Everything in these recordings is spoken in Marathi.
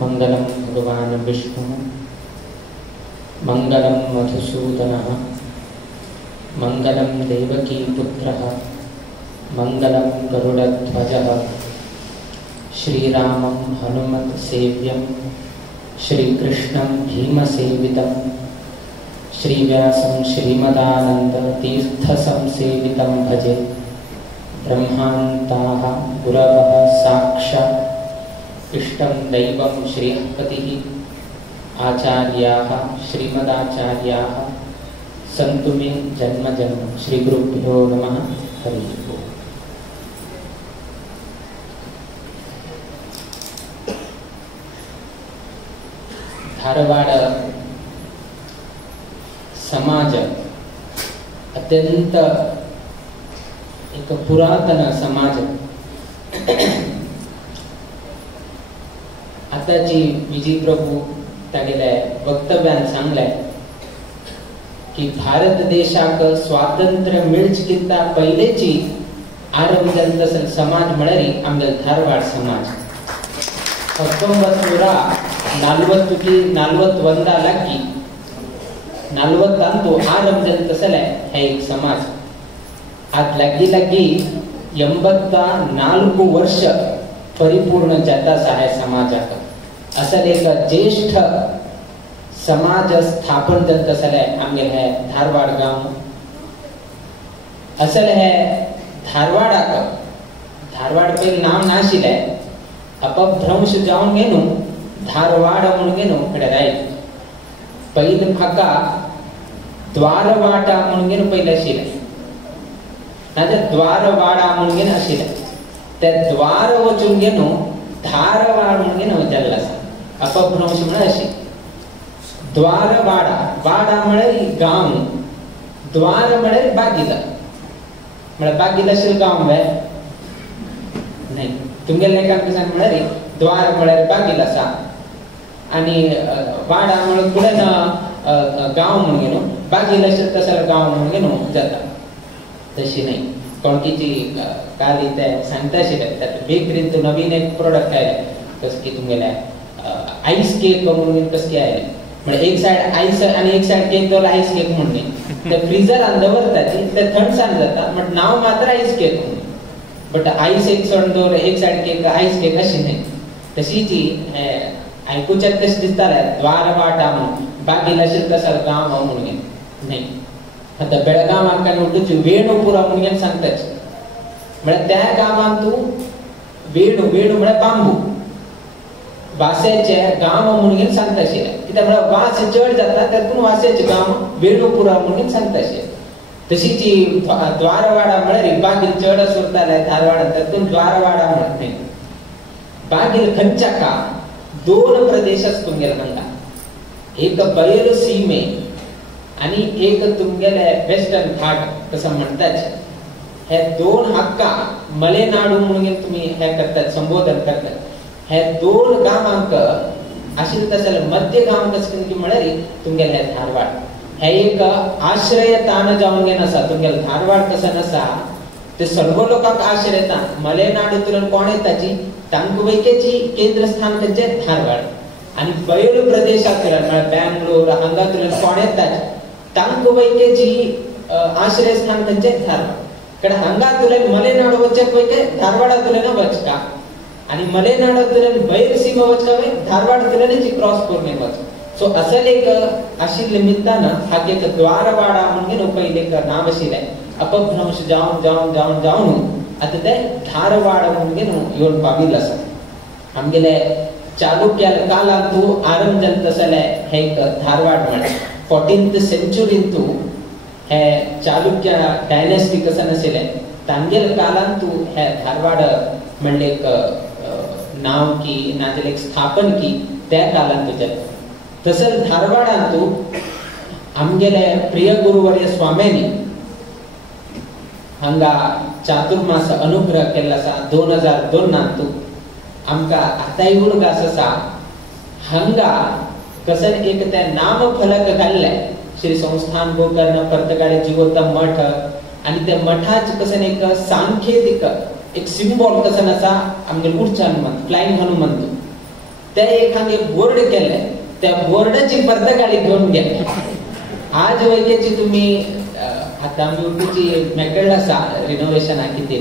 मंगलम भगवान विष्णु मंगलम मधुसूदनः मंगलम देवकी पुत्रः मंगलम गरुडध्वजः श्रीरामं हनुमत् सेव्यं श्रीकृष्णं भीमसेवितं श्रीव्यासं श्रीमदानंद तीर्थ संसेवितं भजे। ब्रह्मान्ताः गुरवः साक्षात् इष्टं दैवं श्रीहपतिः आचार्याः श्रीमदाचार्याः सन्तु मे जन्म जन्म। श्री गुरुभ्यो नमः। हरि ओम। धारवाड समाज अत्यंत एक पुरातन समाज। आताची विजय प्रभू तागेल्या वक्तव्यान सांगले की भारत देशाक स्वातंत्र्य मिळचकिंता पहिलेची आरंभ जाल्लो तसो समाज म्हळ्यार आमगे धारवाड समाज 1941 40 आरंभ जाल्लो तसले हे एक समाज आज लग्गी 84 वर्ष परिपूर्ण जाता आहे समाजाक। असल एक ज्येष्ठ समाज स्थापन जाल्लो तसले आमगे हे धारवाड गांव। असल हे धारवाडाक धारवाड पयलीं नाव नाशिले अपभ्रंश जावन गेनु धारवाड म्हणून गेनु कडे राय पयलीं म्हाका द्वारवाडा म्हणून गेनु पयलीं आशिले नाजाल्यार द्वारवाडा म्हणून गेनु आशिले ते द्वार वचून गेनु धारवाड म्हणून गेनु जाल्लो आसा। अपभ्रंश म्हळ्यार अशी द्वारवाडा वाडा म्हळ्यार गांव द्वार म्हळ्यार बागील म्हळ्यार बागील अशें गांव वे नाही तुमगेल्या लेखान सांग म्हळ्यार द्वार म्हळ्यार बागील आसा आनी वाडा म्हळ्यार फुडें गांव म्हणून गेनु बागील अशें तसो गांव म्हणून गेनु जाता तशी नाही। कोणकीची काली ते सांगता आशिल्ले बेकरीन तो नवीन एक प्रोडक्ट आयले कस की तुमगेल्या आईस केक म्हणून कस की आयले म्हणजे एक साइड आईस आणि एक साइड केक दवरला आईस केक म्हणून ते फ्रीजरान दवरतात ते थंडसाण जाता बट नाव मात्र आईस केक म्हणून बट आईस एक सोडून दवर एक साइड केक आईस केक अशी नाही तशी जी ऐकूच्यात कशी दिसताले द्वारवाडा म्हणून बागील अशें तसो गांव म्हणून नाही। आता बेळगांव आमकां उठूची वेणुपुरा म्हणून सांगताच म्हळ्यार त्या गांवांत तूं वेणू म्हळ्यार बांबू वास्याचे गांव म्हणून सांगता आशिल्ले कित्याक म्हळ्यार वास चड जाता तातूंत वास्याचे गांव वेणुपुरा म्हणून सांगता आशिल्ले। तशी जी द्वारवाडा म्हळ्यार बागील चड उरताले धारवाडांत तातूंत द्वारवाडा म्हणत नाही। बागील खंयच्या दोन प्रदेश आसा तुमगेले हांगा एक बयलो सीमे आणि एक तुमगेले वेस्टर्न घाट तसं म्हणतात हे दोन हक्का मलेनाडू म्हणून तुम्ही हे करतात संबोधन करतात हे दोन गावांक आशिल्ले तसले मध्य गांव कसं की म्हळ्यार तुमगेले हे धारवाड हे एक आश्रय ताण जावन गेन आसा। तुमगेले धारवाड कसं नसा ते सर्व लोकांक आश्रय ताण मलेनाडूंतल्यान कोण येताची तांकां वैकेची केंद्रस्थान तेंचे धारवाड आणि बयलो प्रदेशांतल्यान म्हळ्यार बँगलोर हांगातल्यान कोण येताची तांकां वैकेची आश्रयस्थान तेंचे धारवाड कारण हांगातल्यान मलेनाडू वचक वैके धारवाडांतल्यान वचका आणि मलेनाडूंतल्यान बयर सीमा वचका वे धारवाडांतल्यानच क्रॉस करून वचका। सो असल एक आशिल्ले निमित्तान हाका एक द्वारवाडा म्हणून पयलीं एक नाव आशिल्लें अपभ्रंश जावन आता ते धारवाड म्हणून येवन पाविल्लो आसा। आमगेले चालुक्य कालांत आरंभ जाल्लो तसले हे एक धारवाड म्हळ्यार 14th सेंचुरीन हे चालुक्य डायनेस्टी कसं नशिल्ले तांगेल कालांत हे धारवाड म्हणले एक नाव की नाजाल्यार एक स्थापन की त्या कालांत जालें। तसंच धारवाडांत आमगेले प्रिय गुरुवर्य स्वामींनी हांगा चातुर्मास अनुग्रह केल्लो आसा 2002 आमकां आतांय उणगास आसा हांगा कसन एक ते नाम फलक घाल्ले श्री संस्थान गोकर्ण पर्तगाळे जीवोत्तम मठ आणि त्या मठाच कसन एक सांकेतिक एक सिंबॉल कसं नसा आमगे उडचा हनुमंत फ्लाइंग हनुमंत त्या एखादे बोर्ड केलंय, त्या बोर्डाची पर्तगाळी घेऊन गेले. आज वैकेची तुम्ही आता मूर्तीची मेकळला आसा रिनोव्हेशन किती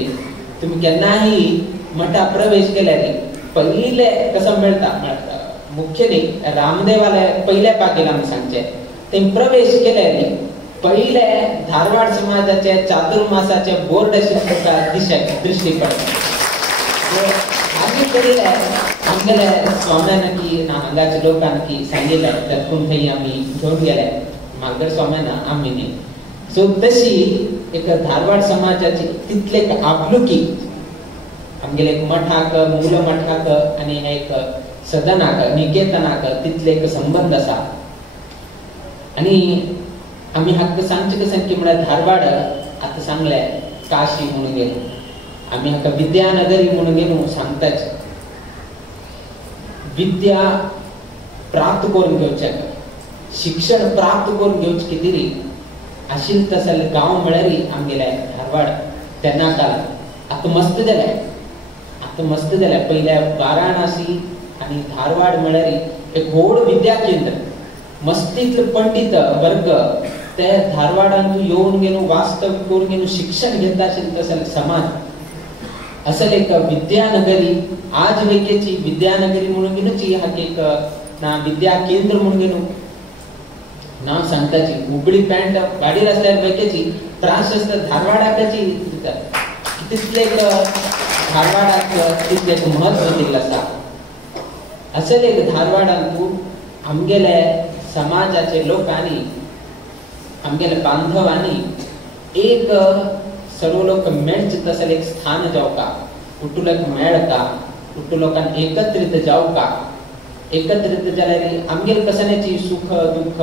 तुम्ही केन्नाही मठा प्रवेश केल्याने पहिले कसं मिळता मुख्यनी रामदेवाला पहिल्या पाकीला आमी सांगचे ते प्रवेश केल्याने पहिले धारवाड समाजाचे चातुर्मासाचे बोर्ड दृष्टी पडतात. आमगेल्या स्वाम्यानकी ना हांगाच्या लोकांकी सांगितलं त्यातून काही आम्ही घेऊन गेले मागल्या स्वाम्याना आम्ही. सो तशी एक धारवाड समाजाची तितले आपुलकी आमगेले एक मठाक मूल मठाक आणि एक सदनाक निकेतनाक तितले एक संबंध असा. आणि आम्ही हक्क सांगचे कसं की म्हणा धारवाड आता सांगले काशी म्हणून गेलो, आम्ही हक्क विद्यानगरी म्हणून गेलो सांगताच. विद्या प्राप्त करून घेवचे, शिक्षण प्राप्त करून घेवचे किती आशिल तसल गांव म्हळ्यार आमगेले धारवाड तेन्ना काल आता मस्त जालें. आता मस्त जालें. पयल्या वाराणसी आणि धारवाड म्हळ्यार एक व्हड विद्या केंद्र, मस्तीतले पंडित वर्ग ते धारवाडांत येऊन गेलो वास्तव करून गेलो शिक्षण घेता आशिल तसल समाज असल एक विद्यानगरी. आज वेकेची विद्यानगरी म्हणून गेलोची हाक एक ना विद्या केंद्र म्हणून गेलो नाव सांगताची. उगडी पॅन्ट गाडी रस्त्यार वेकेची त्रास असता धारवाडाची तितले धारवाडाक तितले महत्व दिल्लें आसा. असल एक धारवाडांत आमगेले समाजाचे लोकांनी आमगेले बांधवांनी एक सर्व लोक मेळचे तसले एक स्थान जावका, कुटुंबाक मेळका, कुटुंबांक एकत्रित जावका. एकत्रित जाल्यार आमगेले कसल्याची सुख दुःख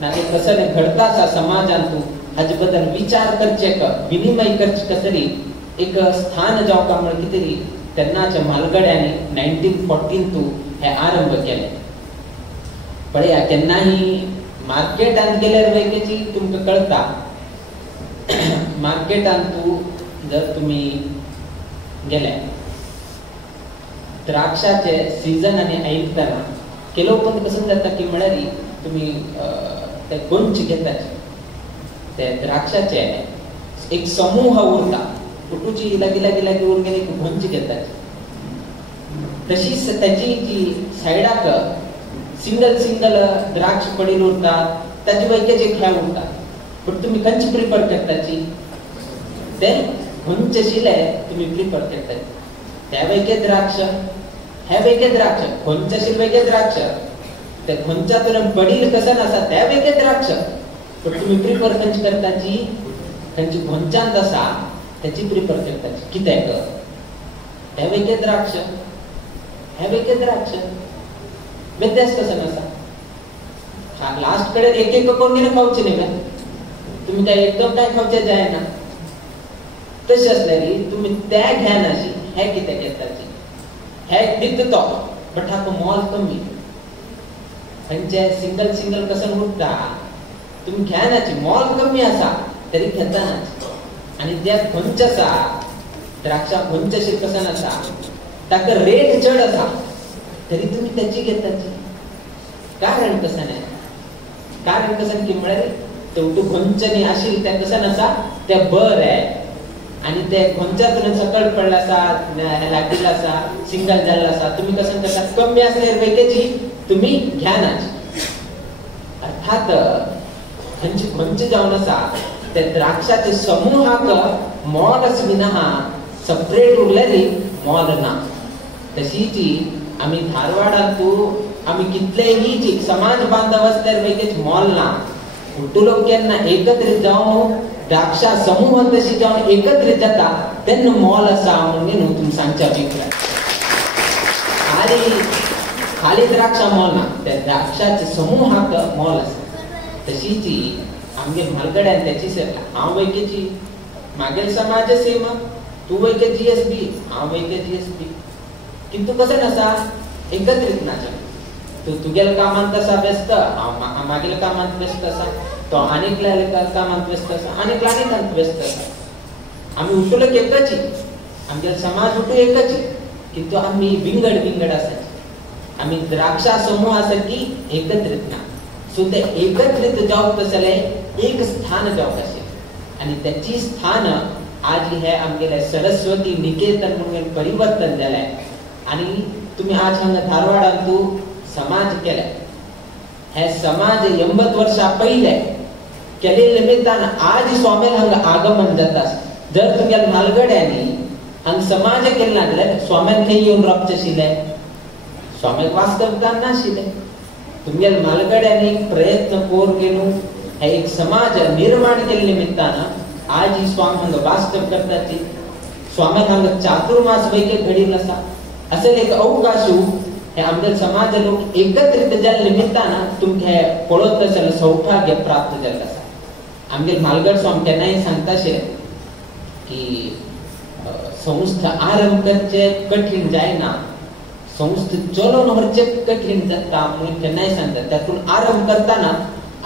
नाके कसले घडता आसा समाजांतू हाजे बद्दल विचार करचे विनिमय करचे कसरी एक स्थान जावका म्हण कितें तेन्नाच्या म्हालगड्यांनी 1914 हे आरंभ केले. पळया केन्नाही मार्केटांत गेल्यार वेकेची तुमकां कळटा मार्केटांतू जर तुम्ही गेले द्राक्षाचे सीजन आणि आयिल्ल्याना केलो पण कसं जाता की म्हळ्यार तुम्ही ते गोंच घेतात ते द्राक्षाचे एक समूह उरता कुटुची लागीं उरून गेले की गोंच घेतात. तशीच त्याची जी सायडाक सिंगल द्राक्ष पडील उरतात त्याची वैकेचे खेळ उरतात. पण तुम्ही खंयची प्रिफर करताची ते गोंच आशिल्ले तुम्ही प्रिफर करतात त्या वैके द्राक्ष हे वेगळे द्राक्ष गोंच आशिल्ले वेगळे द्राक्ष ते गोंचातून पडील कसं आसा त्या वेगळे द्राक्ष. पण तुम्ही प्रिफर खंयची करताची खंयची गोंचांत आसा त्याची प्रिफर करताची कित्याक हे वेगळे द्राक्ष हे वेगळे द्राक्ष व्यत्यास कसं आसा. लास्ट कडे एक करून खावचे न्ही काय तुम्ही काय एकदम काय खावचे जायना. तशें आसल्यार तुम्ही त्या घ्यानाशी हे कितें घेताची हे दिता तो बट हाका मोल कमी खंयचे सिंगल कसं उरता तुम्ही घेनाची मोल कमी आसा तरी घेतानाच. आणि त्या खंयच आसा द्राक्षा खंयच अशी कसं आसा ताका रेट चड आसा तरी तुम्ही त्याची घेताची. कारण कसं नाही कारण कसं की म्हळ्यार तेवटू खंयचनी आशिल्ले ते कसं आसा ते बर आहे आणि ते खंयच्यातून सकळ पडला आसा लागलेला आसा सिंगल जाल्ला आसा तुम्ही कसं करता कमी असल्यार वेकेची तुम्ही घ्यानाची. अर्थात खंयचे जावन आसा ते द्राक्षाचे समूहाक मोलच विना सेपरेट उरल्यार मोल ना. तशीच आम्ही धारवाडांतू आम्ही कितलेही समाज बांधव असल्यार वेगळेच मोल ना. कुटुंब केन्ना एकत्रित जावन द्राक्षा समूह तशी जावन एकत्रित जाता तेन्ना मोल आसा म्हणून तुमी सांगचे अभिप्राय. खाली द्राक्षा मोल ना त्या द्राक्षाच्या समूहाक मोल आसा. तशीच आमगे म्हालगड्यान त्याची हांव वैकेची मागेल समाज सेम तू वैके जीएसबी हांव वैके जीएसबी किंतु कसं आसा एकत्रित नाचा. तुगेल्या कामांत आसा व्यस्त हांव मागेल्या कामांत व्यस्त आसा तो आनीकल्या कामांत व्यस्त आसा आनीक आनीकांत व्यस्त आसा. आमी उठूलक एकची आमगे समाज उठू एकची किंतु आमी विंगड आसाची. आम्ही द्राक्षा समूहासाठी एकत्रित ना सो ते एकत्रित जावप तसले एक स्थान जावप असे आणि त्याची स्थान आज हे आमगेले सरस्वती निकेतन म्हणून परिवर्तन झालंय आणि तुम्ही आज हांगा धारवाडांतू समाज केलाय हे समाज 80 वर्षा पहिले केले निमित्तान आज स्वामी हांगा आगमन जातात जर तुमच्या मालगड्यांनी हांग समाज केला नासले स्वाम्यान थंय येऊन रावचेशिल्ले स्वाम्याक वास्तवता नाशिल्ले तुमच्या मालगड्यांनी प्रयत्न कोर केलो हे एक समाज निर्माण केले निमित्तान आज ही स्वामी हांगा वास्तव करताची स्वामी हांगा चातुर्मास वैके घडील असा असेल एक अवकाश हे आमचे समाज लोक एकत्रित जाल्या निमित्तान तुमके पळत असेल सौभाग्य प्राप्त जाता असा आमगे मालगड स्वामी केन्नाय सांगताशे की संस्था आरंभ करचे कठीण जायना संस्था चलोवन व्हरचे कठीण जाता म्हणून केन्नाय सांगता त्यातून आरंभ करताना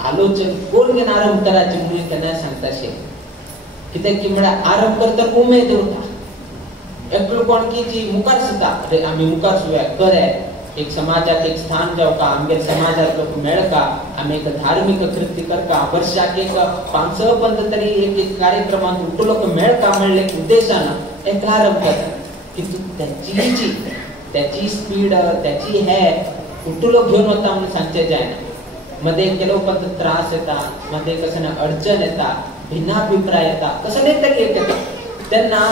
आलोचन कोण घेन आरंभ करायचे म्हणून केन्नाय सांगताशे कित्याक की म्हळ्यार आरंभ करता उमेद उरता एकलो कोण की जी मुखार सुद्धा आम्ही मुखार सुया करे एक समाजात एक स्थान जावका आमगे समाजात लोक मेळका आम्ही एक धार्मिक कृत्य करका वर्षाक एक 5-6 पंत तरी एक कार्यक्रमात उठलो लोक मेळका म्हणले उद्देशानं एक आरंभ करता किंतु त्याची स्पीड त्याची हे उठलो घेऊन होता म्हणून सांगचे जायना मध्ये केलो पंत त्रास येता मध्ये कसं अडचण येता भिन्नाभिप्राय येता कसं नाही तरी येते त्यांना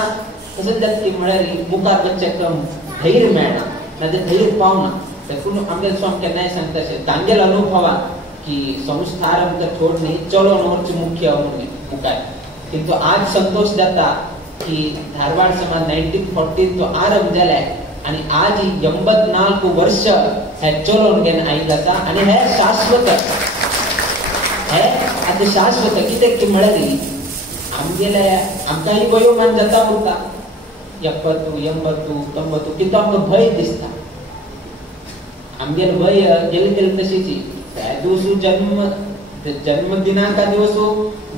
कसं जात की म्हळ्यार मुखार बच्चे कम धैर्य मेळना ना ते धैर्य पावना त्यातून आमगे स्वामी केन्नाय सांगताशे तांगेल अनुभवा की संस्था आरंभ कर छोडणी चलो नवरची मुख्य म्हणून मुखार किंतु आज संतोष जाता की धारवाड समाज 1940 तो आरंभ जालाय आणि आज 84 वर्ष हे चलोन घेन आयिल्ला आणि हे शाश्वत हे आता शाश्वत कित्याक की म्हळ्यार आमगेले आमकां ही वयोमान जाता उरता 70, 80, 90 किंतु आमकां भय दिसता आमगेले भय गेले तशीची त्या दिवस जन्म दिनांका दिवस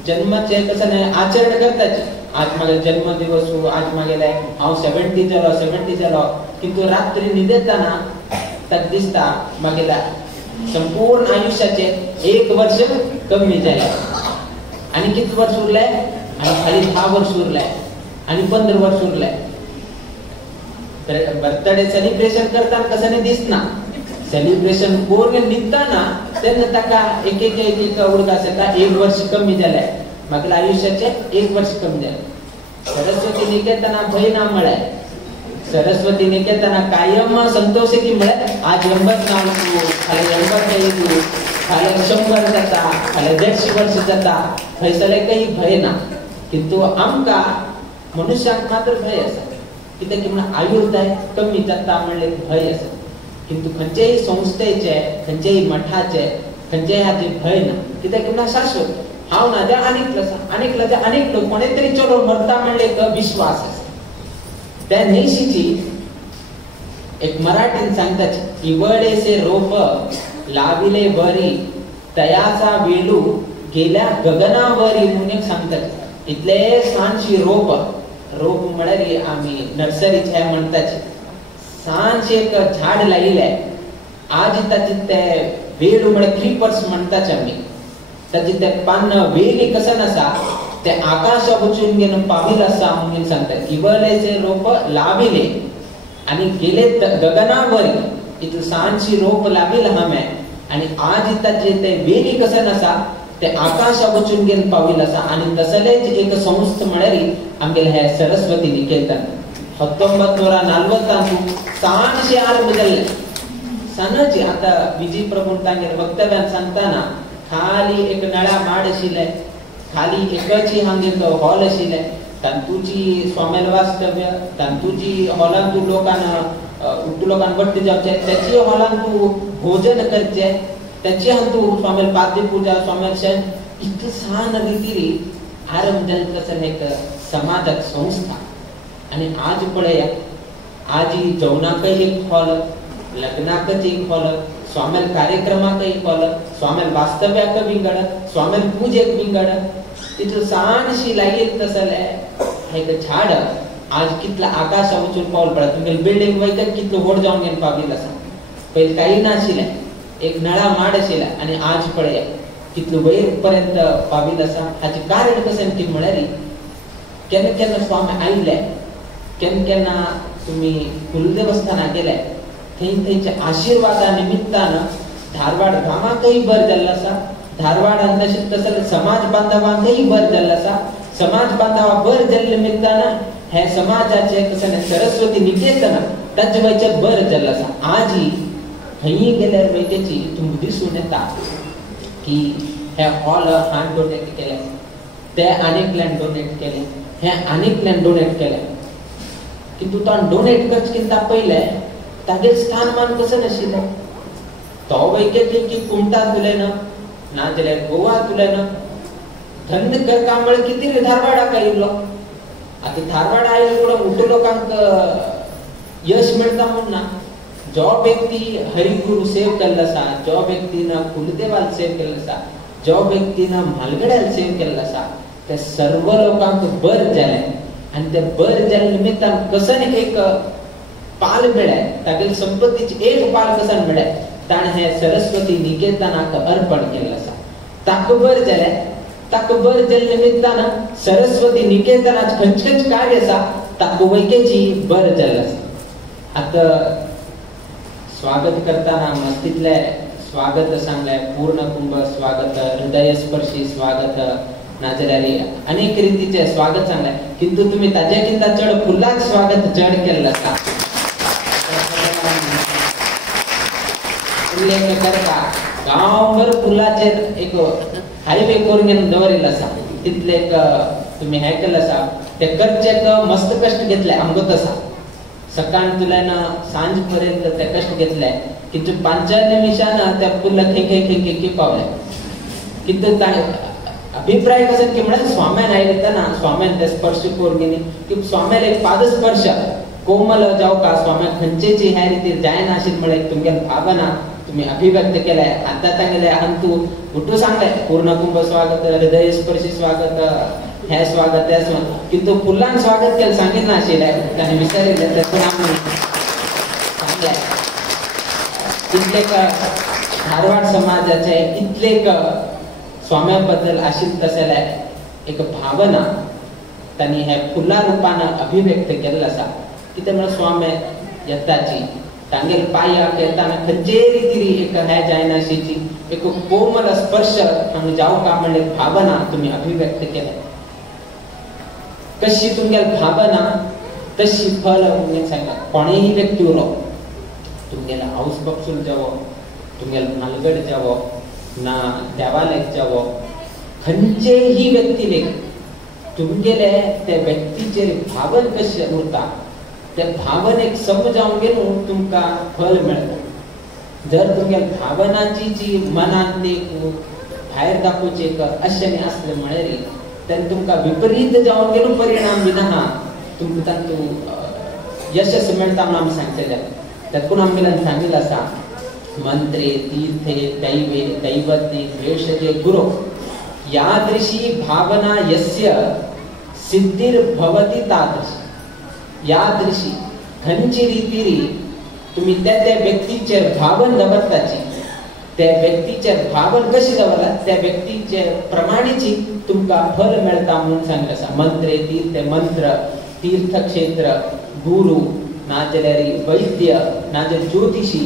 जन्माचे कसं आचरण करताचे आज मागे जन्म दिवस आज मागेले हांव 70 जालो किंतु रात्री न्हिदेताना ताका दिसता मागेला संपूर्ण आयुष्याचे 1 वर्ष कमी जाले आणि किती वर्ष उरले आणि खाली 10 वर्ष उरले आणि 15 वर्ष उरले तर बर्थडे सेलिब्रेशन करताना कसं नाही दिसना सेलिब्रेशन कोण निघताना त्यांना ताका एक उडका येता 1 वर्ष कमी झाले मागील आयुष्याचे 1 वर्ष कमी झाले सरस्वती निकेतना भय ना मळे सरस्वती निकेतना कायम संतोष की मळे आज 84 खाली 85 खाली 100 जाता खाली 150 वर्ष जाता फैसले काही भय ना किंतु आमका मनुष्याक मात्र भय असा कित्याक की म्हणा आयुर्दाय कमी जाता म्हणले भय असा किंतु खंयचेय संस्थेचे खंयचेय मठाचे खंयचेय हाचे भय ना कित्याक की म्हणा शाश्वत हाव ना त्या अनेक लोक कोणे तरी चलो मरता म्हणले एक विश्वास असा त्या नेशीची एक मराठीत सांगतात इवडेसे रोप लाविले वरी तयाचा वेलू गेल्या गगनावरी म्हणून सांगतात इतले सांची रोप म्हळ्यार आम्ही नर्सरीचे म्हणतात सांचे एक झाड लायले आज ताचे ते वेल म्हळ्यार क्रीपर्स म्हणतात आम्ही ताचे ते पान वेली कसं नसा ते आकाश वचून घेऊन पाविल असा म्हणून सांगतात इवलेचे रोप लाविले आणि गेले गगनावरी इथं सांची रोप लाविल हमे आणि आज ताचे ते वेली कसं नसा ते आकाश वचून घेऊन पाविल असा आणि तसलेच एक संस्था म्हळ्यार आमगेले हे सरस्वती निकेतन 1940 सांचे आरंभ जाल्ले सणाची आता विजय प्रभू तांगेर वक्तव्यान सांगताना खाली एक नळा माड आशिल्ले खाली एकची हांगे हॉल आशिल्ले तांतूची स्वामेल वास्तव्य तांतूची हॉलान तू लोकांना वट्ट जावचे त्याची हॉलान तू भोजन करचे त्याची हां तू स्वामेल पाद्य पूजा स्वामेल शेण इतके सान रीतीरी आरंभ जाल्ले तसले एक समाजात संस्था आणि आज पळया आज जेवणाक एक हॉल लग्नाक एक हॉल स्वामेल कार्यक्रमाक एक हॉल स्वामेल वास्तव्याक विंगड स्वामेल पूजेक विंगड तिथं सानशी लागील तसले एक झाड आज कितला आकाश वचून पावल पडत तुमगे बिल्डिंग वयता कितलो व्हड जावन घेवन पाविल आसा पहिले काही नाशिले एक नळा माड आशिला आणि आज पळया कितलं वयर पर्यंत पाविल असा हाचे कारण कशें की म्हळ्यार केन्ना केन्ना स्वामी आयले केन्ना तुम्ही कुलदेवस्थाना गेले थंयचे आशीर्वादा निमित्तान धारवाड गांवाकय बर जाल्लो आसा धारवाड तसले समाज बांधवांकय बर जाल्लो आसा समाज बांधवा बर जाल्ले निमित्तान हे समाजाचे कशें सरस्वती निकेतन ताजे वयचे बर जाल्लो आसा आजी खंयी गेल्यार वयतेची तुमकां दिसून येता की हे हॉल हांवें डोनेट केले ते आनीकल्यान डोनेट केले हे आनीकल्यान डोनेट केले किंतु तो डोनेट करचकिंता पयले तागे स्थानमान कशें नाशिल्लें तो वयके की कुमटा तुलें ना जाल्यार गोवा तुलें धंद करता म्हळ्यार कितें धारवाडाक आयिल्लो आतां धारवाड आयले पुरो उठ लोकांक यश मेळटा म्हूण ना जो व्यक्ती हरिगुरू सेव केल्लो आसा जो व्यक्तीन कुलदेवाल सेव केल्लो आसा जो व्यक्तीन म्हालगड्याल सेव केल्लो आसा ते सर्व लोकांक बर जाले आनी ते बर जाल्ले निमित्तान कसन एक पाल मेळ्ळे तागेले संपत्तीची एक पाल कसन मेळ्ळे ताणें हे सरस्वती निकेतनाक अर्पण केल्लो आसा ताका बर जाले ताका बर जाल्ले निमित्तान सरस्वती निकेतनात खंयचेंच कार्य आसा ताका वयकेची बर जाल्लो आसा आतां स्वागत करताना मस्तीतले स्वागत सांगले पूर्ण कुंभ स्वागत हृदयस्पर्शी स्वागत नाजाल्यार अनेक रितीचे स्वागत सांगले किंतु तुम्ही ताजेकिंता चड फुलाक स्वागत चड केल्लो आसा उल्लेख करता गांवभर फुलाचेर एक हायवे करून दवरिल्लो आसा तितले एक तुम्ही हे केल्लो आसा ते करचेक मस्त कश्ट घेतले आमगो तसा सकाळ तुल्यान सांज पर्यंत ते कष्ट घेतले किंतु 5 निमिषान त्या फुल खेके पावले किंतु अभिप्राय कसं की म्हळ्यार स्वाम्यान आयले ना स्वाम्यान ते स्पर्श करून गेली की स्वाम्याला एक पाद स्पर्श कोमल जावका स्वाम्याक खंयचेची ह्या रितीर जायना आशिल्ली म्हळ्यार तुमगे भावना तुम्ही अभिव्यक्त केले आता तांगेले हंतू उठू सांगले पूर्ण कुंभ स्वागत हृदय स्पर्शी स्वागत हे स्वागत ते स्वागत किंतु फुलांक स्वागत केलं सांगितलं आशिल्ले ताणें विचारिल्ले तेतून आमी सांगले इतलेक धारवाड समाजाचे इतलेक स्वाम्या बद्दल आशिल्ले तसले एक भावना तांणी हे फुला रूपान अभिव्यक्त केल्लो आसा कितें म्हळ्यार स्वामी येताची तांगेल पांयाक येताना खंयचे रितीरी एक हे जायनाशीची एक कोमल स्पर्श हांगा जावका म्हणले भावना तुम्ही अभिव्यक्त केले कशी तुमगेल भावना तशी फल म्हणून सांगता कोणीही व्यक्ती उरो तुमगेला हाऊस बक्षूल जावो तुमगेल मालगड जावो ना देवालय जावो खंयचेही व्यक्तीले तुमगेले ते व्यक्तीचेर भावन कशें उरता त्या भावनेक समजावून घेऊन तुमका फल मेळटा जर तुमगे भावनाची जी मनांत भायर दाखोवची अशें आसलें म्हळ्यार तेन्ना तुमकां विपरीत जावन गेलो परिणाम बिना तुमकां तातूंत यशस मेळटा म्हणून आमी सांगतले तातूंत आमगेल्यान सांगिल्लें आसा मंत्रे तीर्थे दैवे दैवते भेषजे गुरो यादृशी भावना यस्य सिद्धिर्भवति तादृशी यादृशी खंयची रितीरी तुम्ही त्या व्यक्तीचेर भावन दवरताची त्या व्यक्तीचेर भावन कशी दवरतात त्या व्यक्तीचे प्रमाणेची तुमका फल मेळटा म्हणून सांगिल्लें आसा मंत्रे तीर्थे मंत्र तीर्थक्षेत्र गुरु नाजाल्यार वैद्य नाजाल्यार ज्योतिषी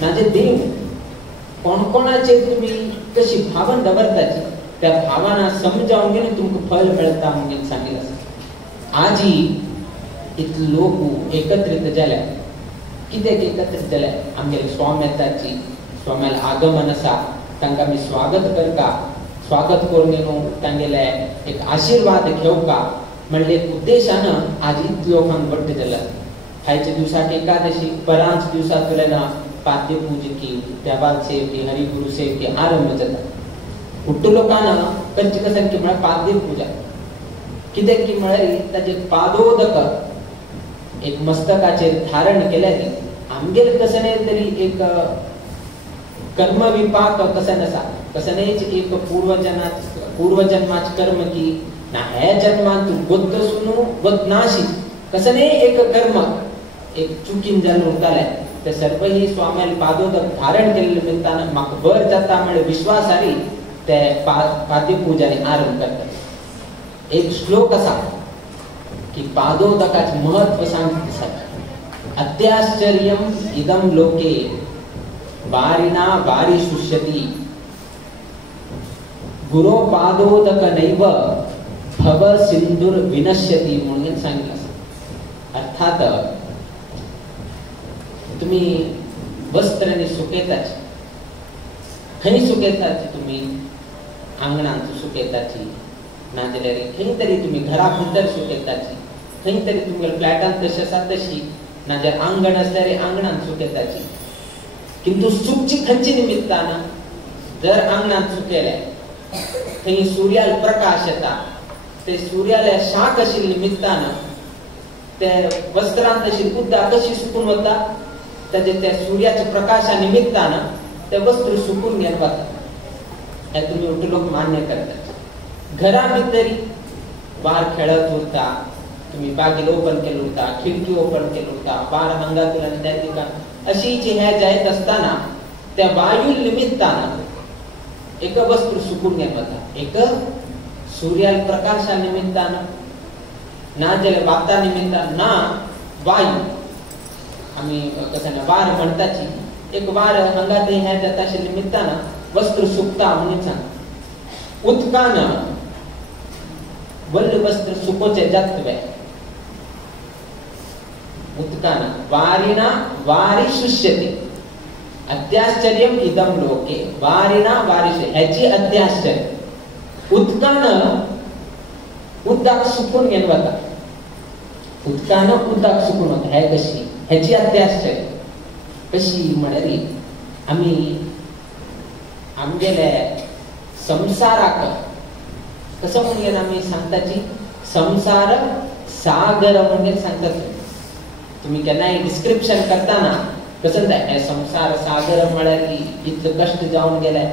नाजाल्यार देव कोणाचे तुम्ही कशी भावन दवरताची त्या भावना समजावून घेवन तुमकां फल मेळटा म्हणून सांगिल्लें आसा आजी इतले लोक एकत्रित जाले कित्याक एकत्रित जाले आमगेले स्वाम्याची स्वाम्याल आगमन आसा तांकां आमी स्वागत करता स्वागत करून घेवन तांगेले एक आशीर्वाद घेवका म्हणले उद्देशान आज इतले लोकांक बड्डे जाला हायच्या दिवसाक एकादशी परांच दिवसाक तुलेन पाद्य पूजकी देवाल सेवकी हरिगुरू सेवकी आरंभ जाता उट्ट लोकांना कंची कसं की म्हळ्यार पाद्य पूजा कित्याक की म्हळ्यार ताजे पादोदक एक मस्तकाचेर धारण केल्यानी आमगेर कसं तरी एक कर्म विपाक कसं आसा कसनेच एक पूर्वजन्माच कर्म की ना हे जन्मांत तूं गोत्त सुनू वत नाशी कसने एक कर्म एक चुकीन जाल्लें उरतालें ते सर्व ही स्वामी पादोदक धारण केले निमित्तानं म्हाका बर जाता म्हण विश्वासारी ते पाद्य पूजाने आरंभ करतात. एक श्लोक असा की पादोदकाचे महत्व सांगतात. अत्याश्चर्यम इदम लोके वारिना वारी शुष्यति गुरो पादोदक नैव भव सिंधुर विनश्यति म्हणून सांगितलं. अर्थात तुम्ही वस्त्रने सुकेताची खंय सुकेताची तुम्ही आंगणांत सुकेताची नाजाल्यार खंय तरी तुम्ही घरा भितर सुकेताची खंय तरी तुमगेल्या फ्लॅटांत तशी आसा तशी नाजाल्यार आंगण आसल्यार आंगणांत सुकेताची. किंतु सुखची खंयची निमित्तानं जर आंगणांत सुकेले थंय सूर्याल प्रकाश येता ते सूर्याला शाक आशिल्ल्या निमित्तानं ते वस्त्रांत आशिल्ली उदक कशी सुकून वता ताजे त्या सूर्याच्या प्रकाशा निमित्तानं ते वस्त्र सुकून गेले वता. हे तुम्ही लोक मान्य करतात. घरा भितरी वार खेळत उरता तुम्ही बागेल ओपन केलं उरता खिडकी ओपन केलं उरता वार हंगातून आणि त्या ठिकाणी अशी जी हे जायत असताना त्या वायू निमित्तानं एक वस्त्र सुकून गेले वता. एक सूर्याल प्रकाशा निमित्तानं ना जाल्यार वाता निमित्तानं ना वायू आम्ही कसं ना वार म्हणताची एक वार हंगात हे जाता आशिल्ल्या निमित्तानं वस्त्र सुकता म्हणून सांग. उदकानं वल्ल वस्त्र सुकोचे जातवे उदकानं वारिना वारी शुष्यति. अत्याश्चर्यम इदम लोके वारिना वारी ह्याची अत्याश्चर्य. उदकानं उदक सुकून गेले वता. उदकानं उदक सुकून वता हे कशी ह्याची अत्याश्चर्य कशी म्हळ्यार आम्ही आमगेले संसाराक कसं म्हणून आम्ही सांगताची संसार सागर म्हणून सांगतात. तुम्ही केन्नाय डिस्क्रिप्शन करताना कसं हे संसार सागर म्हळ्यार इतलं कष्ट जावन गेले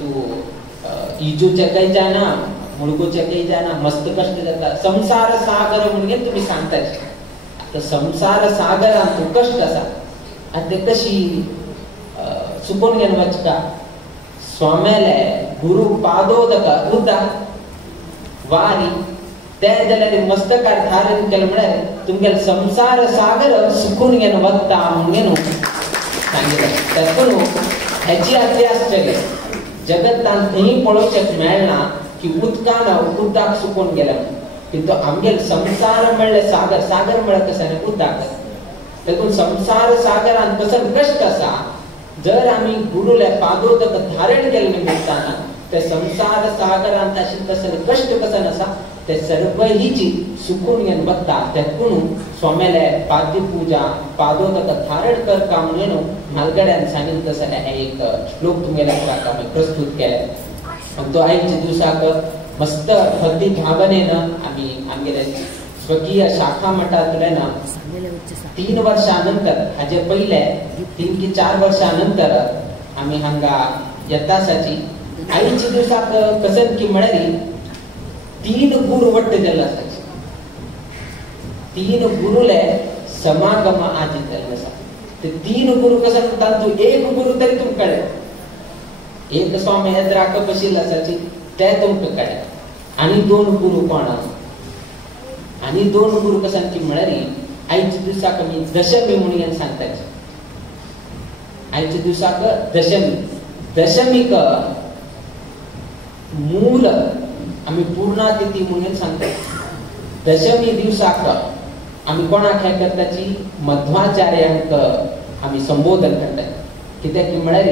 तू इजूचे काही जायना मुळगूचे काही जायना मस्त कष्ट जाता संसार सागर म्हणून तुम्ही सांगताची. आता संसार सागरांत तू कष्ट आसा आता ते कशी सुकून गेले वचका. स्वाम्याले गुरु पादोदक उदक वारी ते जाल्यार मस्तकार धारण केले म्हळ्यार तुमगेले संसार सागर सुकून गेले वता म्हणून सांगितलं. तातून हेची अत्याश्चर्य जगतान खंय पळोवचेक मेळना की उदकान उदक सुकून गेले. किंतु आमगेले संसार म्हणले सागर सागर म्हळ्यार कसं उदक तातून संसार सागरांत कसं कष्ट आसा. जर आम्ही गुरुले पादोदक धारण केले निमित्तानं ते संसार सागरांत आशिल्लें कसं कष्ट कसं आसा ते सर्व ही जी सुकून गेले वता. तातून स्वाम्याले पाद्य पूजा पादोदक धारण करता म्हणून म्हालगड्यान सांगितलं तसं हे एक श्लोक तुमगेल्या आमी प्रस्तुत केले. तो आयच्या दिवसाक मस्त भक्ती भावनेनं आम्ही आमगेले स्वकीय शाखा मठांतल्यान 3 वर्षानंतर हाजे पहिले 3 की 4 वर्षानंतर आम्ही हांगा येतासाची आयच्या दिवसाक कसं की म्हळ्यार 3 गुरु वट्ट जाल्ले आसाचे. 3 गुरुले समागम आजीत जाल्ले आसा. ते 3 गुरु कसं म्हणतात तू एक गुरु तरी तुमकां कळ्ळे. एक स्वामी येद्राक बशिल्ले आसाची ते तुमकां कळ्ळे. आनी 2 गुरु कोण आनी 2 गुरु कसं की म्हळ्यार आयच्या दिवसाक आमी दशमी म्हणून सांगताचे. आयच्या दिवसाक दशमीक मूल आम्ही पूर्णातिथी म्हणून सांगतात. दशमी दिवसाक आम्ही कोणाक हे करताची मध्वाचार्यांक आम्ही संबोधन करतात. कित्याक म्हळ्यार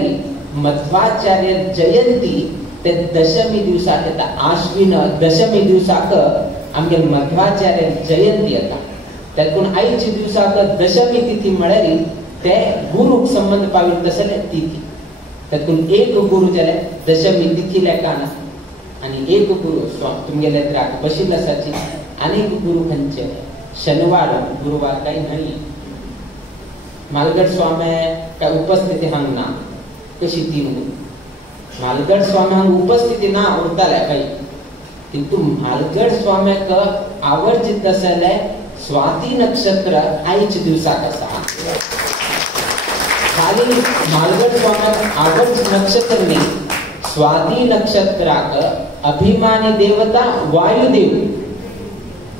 मध्वाचार्य जयंती ते दशमी दिवसाक येता. आश्विन दशमी दिवसाक आमगे मध्वाचार्य जयंती येता. तातून आयच्या दिवसाक दशमी तिथी म्हळ्यार ते गुरुक संबंध पाविल्ले तसले तिथी. तातून एक गुरु जाल्यार दशमी तिथी लेखान आणि एक गुरु तुमगेले त्राक बशिल्ले आसाची. अनेक गुरु खंयचे शनिवार गुरुवार काही नाही. म्हालगड स्वामी काय उपस्थिती हांगा ना कशी 3 गुरु. म्हालगड स्वाम्यांक उपस्थिती ना उरताले काही. किंतु म्हालगड स्वाम्याक आवर्जित आसले स्वाती नक्षत्र आयच्या दिवसाक आसा. खाली मालगड स्वाम्याक आगच नक्षत्रने स्वाती नक्षत्राक अभिमानी देवता वायुदेव.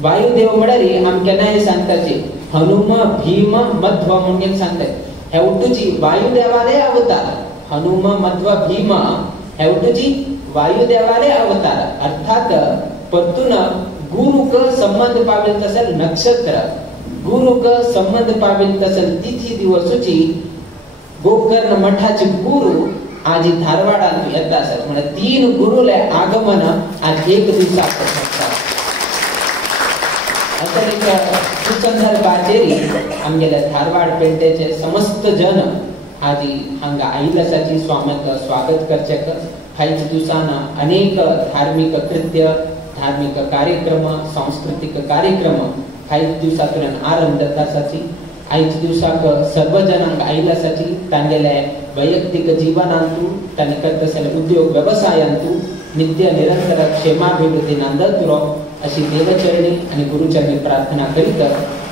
वायुदेव म्हळ्यार आमच्या नाही सांगताचे हनुम भीम मध्व म्हणून सांगतात. हेवटूची वायुदेवाले अवतार. हनुम मध्व भीम हेवटूची वायुदेवाले अवतार. अर्थात परतून गुरुक संबंध पावेल तसेल नक्षत्र, गुरुक संबंध पावेल तसेल तिथी दिवसूची गोकर्ण मठाचे गुरु आज धारवाडात येत असत. म्हणजे 3 गुरुले आगमन आज एक दिवसात असतात. असं एक सुसंदर्भाचेरी आमगेल्या धारवाड पेंटेचे समस्त जन आजी हांगा आईलसाची स्वागत करचेक. काहीच दिवसांना अनेक धार्मिक कृत्य, धार्मिक कार्यक्रम, सांस्कृतिक कार्यक्रम काहीच दिवसातून आरंभ जाताची. आईच दिवसाक सर्व जनांक आईलसाची तांगेले वैयक्तिक जीवनांतू तांणी करतसले उद्योग व्यवसायांतू नित्य निरंतर क्षेमाभिवृद्धी नांदतुरो अशी देवचरणी आणि गुरुचरणी प्रार्थना करीत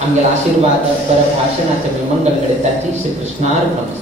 आमगेला आशीर्वाद पर भाषणाचे मंगल घडताची श्री कृष्णार्पण.